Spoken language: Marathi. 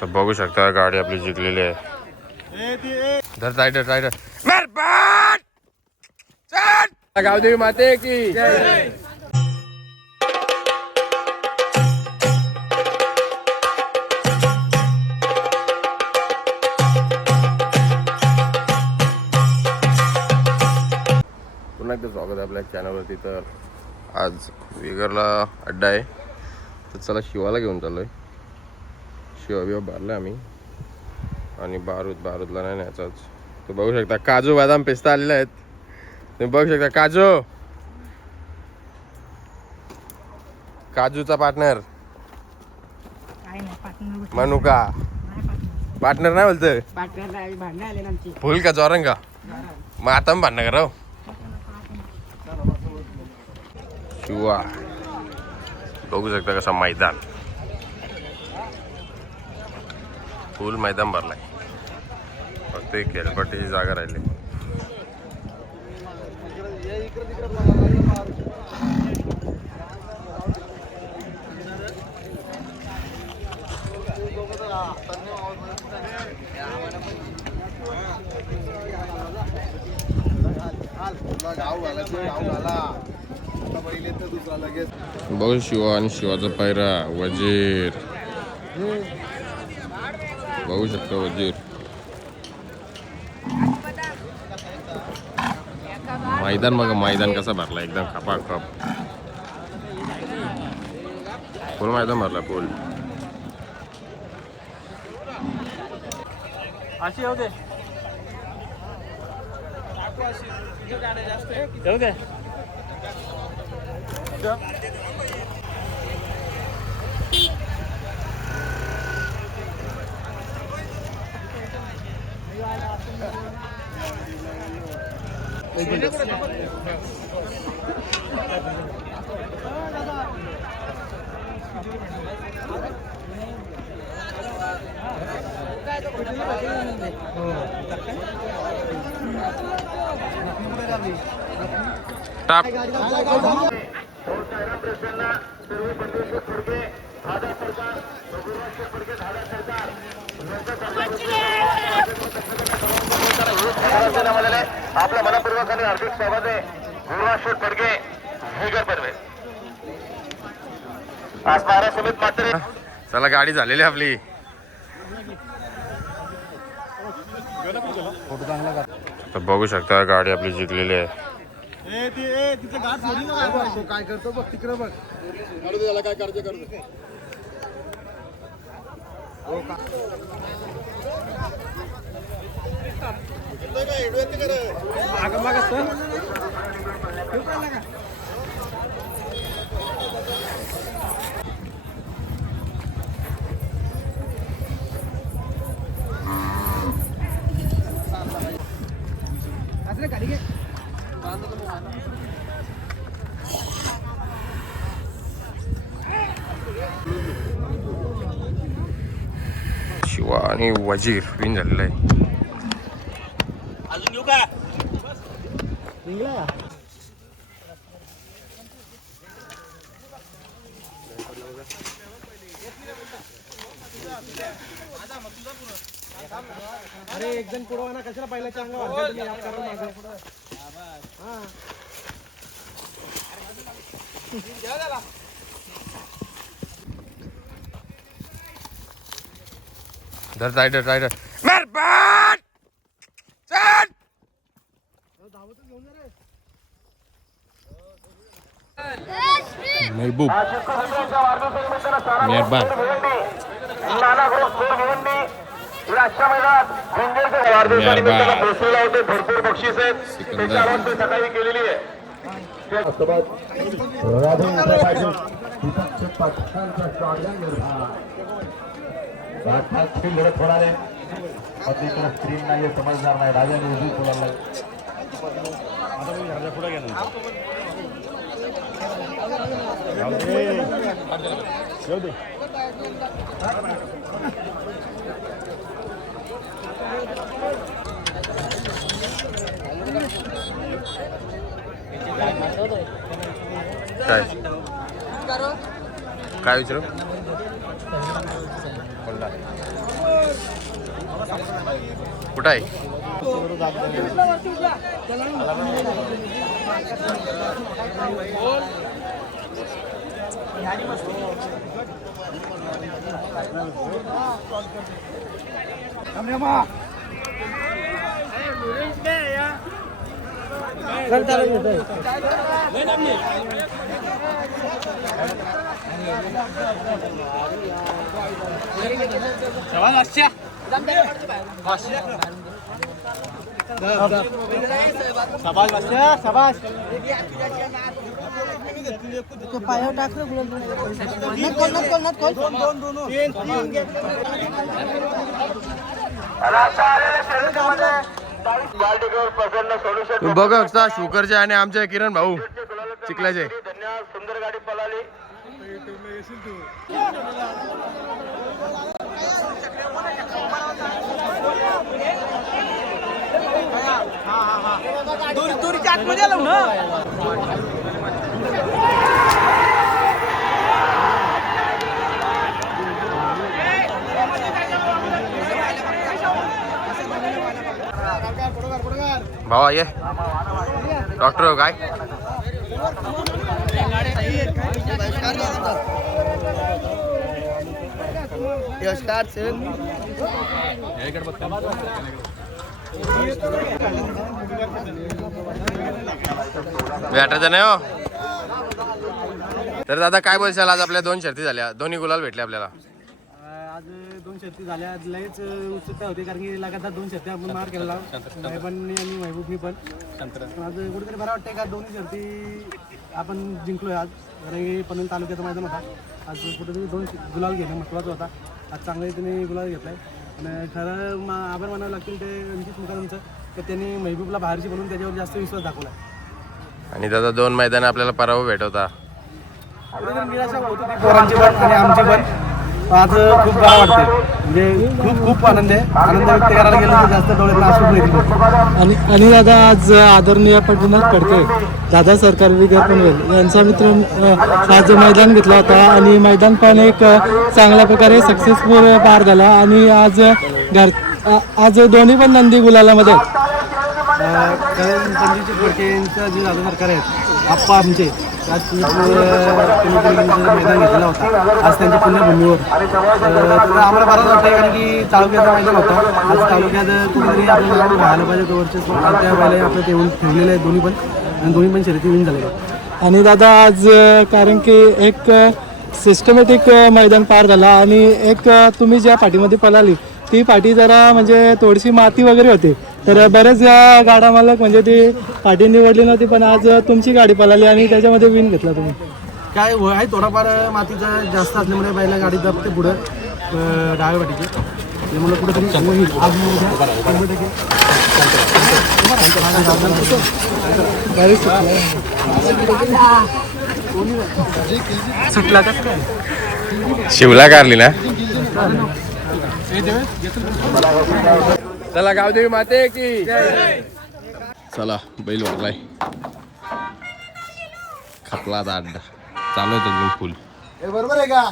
तर बघू शकता गाडी आपली जिंकलेली आहे. धर टायटर गावदेवी माते की पुन्हा एकदा स्वागत आहे आपल्या चॅनलवरती. तर आज वेगरला अड्डा आहे, तर चला शिवाला घेऊन चाललो आहे. शिवा भरला आहे आम्ही आणि बारूदला नाही न्यायचाच. तर बघू शकता काजू बदाम पिस्ता आलेले आहेत. तुम्ही बघू शकता काजूचा पार्टनर मनुका पार्टनर नाही बोलतोय फुल का जोरंग का मग आता भांडणं करा शिवा. बघू शकता कसा मैदान फुल मैदान भरलाय, फक्त एक खेळपट्टीची जागा राहिली. बघू शिवा आणि शिवाचा पायरा वजीर. बघू शकता वजीर मैदान. बघा मैदान कसा भरला, एकदम खपाखप फुल मैदान भरला फुल. टाप आपल्या मनपूर्वक आणि हार्दिक स्वागत आहे. गुरुवार पडगे हेगर परवे आज महाराज सुमित मात्रे. चला गाडी झालेली आपली. तर बघू शकता गाडी आपली जिंकलेली आहे. काय करतो बघ तिकडे बघ. त्याला काय कार्य करतो शिवा आणि वजीर विन झालेला आहे. अजून येऊ का अरे एक जण पुढं कशाला पहिला चांगला धर टायटर महबूब मेहरबान भरपूर बक्षीस आहेत. सकाळी केलेली आहे. लढत होणार आहे. स्क्रीन नाही समजणार नाही. राजाने उभी बोलायला पुढे गेला काय विचारू कुठं आहे? पायावर टाकलं तुम्ही बघा शकता शुकरचे आणि आमचे किरण भाऊ चिखल्याचे. सुंदर गाडी पळाली. दोरीच्या आतमध्ये आलो ना. भावा ये डॉक्टर हो काय? भेटायचं नाही हो. तर दादा काय बोलशाल? आज आपल्या 2 शर्ती झाल्या, दोन्ही गुलाल भेटले आपल्याला. आज 2 शर्ती झाल्या, लयच उत्सुकता होती कारण की लगातार 2 शर्ती आपण मार केला मेहबानी आणि महबूबनी पण. आज कुठेतरी बरं वाटतंय का दोन्ही शर्ती आपण जिंकलोय आज. कारण की पनवेल तालुक्याचा मैदान होता. आज कुठेतरी 2 गुलाल घेणं महत्त्वाचं होता. आज चांगले त्यांनी गुलाल घेतलाय आणि खरं आभार मानावं लागतील ते रणजित मुखांचं तर त्यांनी महबूबला बाहेरची बनवून त्याच्यावर जास्त विश्वास दाखवला. आणि दादा 2 मैदान आपल्याला पराभव भेटवता. निराशा होत होती पोरांची पण आणि आमची पण. आज खूप बरं वाटतंय म्हणजे खूप आनंद आहे. आनंद व्यक्त करायला गेलं तर जास्त डोळ्यात अश्रू येतील. आणि दादा आज आदरणीय पाठीनाथ पडते दादा सरकार विद्या पनवेल यांचा मित्र आज मैदान घेतला होता आणि मैदान पण एक चांगल्या प्रकारे सक्सेसफुल पार झाला आणि आज दोन्ही पण नंदी गुलालामध्ये संजीवजी फडके यांचं जे दादा सरकार आहेत आप्पा आमचे आज मैदान घेतला होता आज त्यांच्या पुण्यभूमीवर. तर आम्हाला बरंच वाटतं कारण की तालुक्याचं मैदान होतं. आज तालुक्यात कुठेतरी आपल्याला राहायला पाहिजे तो वर्चस्व त्या वेळेला आपलं ते ठेवलेलं आहे दोन्ही पण आणि दोन्ही पण शर्यती विन झालेल्या आहेत. आणि दादा आज कारण की एक सिस्टमॅटिक मैदान पार झाला आणि एक तुम्ही ज्या पाठीमध्ये पळाली ती पाठी जरा म्हणजे थोडीशी माती वगैरे होती तर बरेच गाडा मालक म्हणजे ती पाठी निवडली नव्हती पण आज तुमची गाडी पळाली आणि त्याच्यामध्ये विन घेतला तुम्ही. काय आहे थोडाफार मातीचा जास्त असल्यामुळे पहिला गाडी दाबते पुढं डाव्या पाठीची त्यामुळे कुठेतरी सुटला कसं काय? शिवला कारली ना. चला गावदेवी माते की चला बैल वाढलाय खपला आता अड्डा चालू होतं फुल बरोबर आहे का?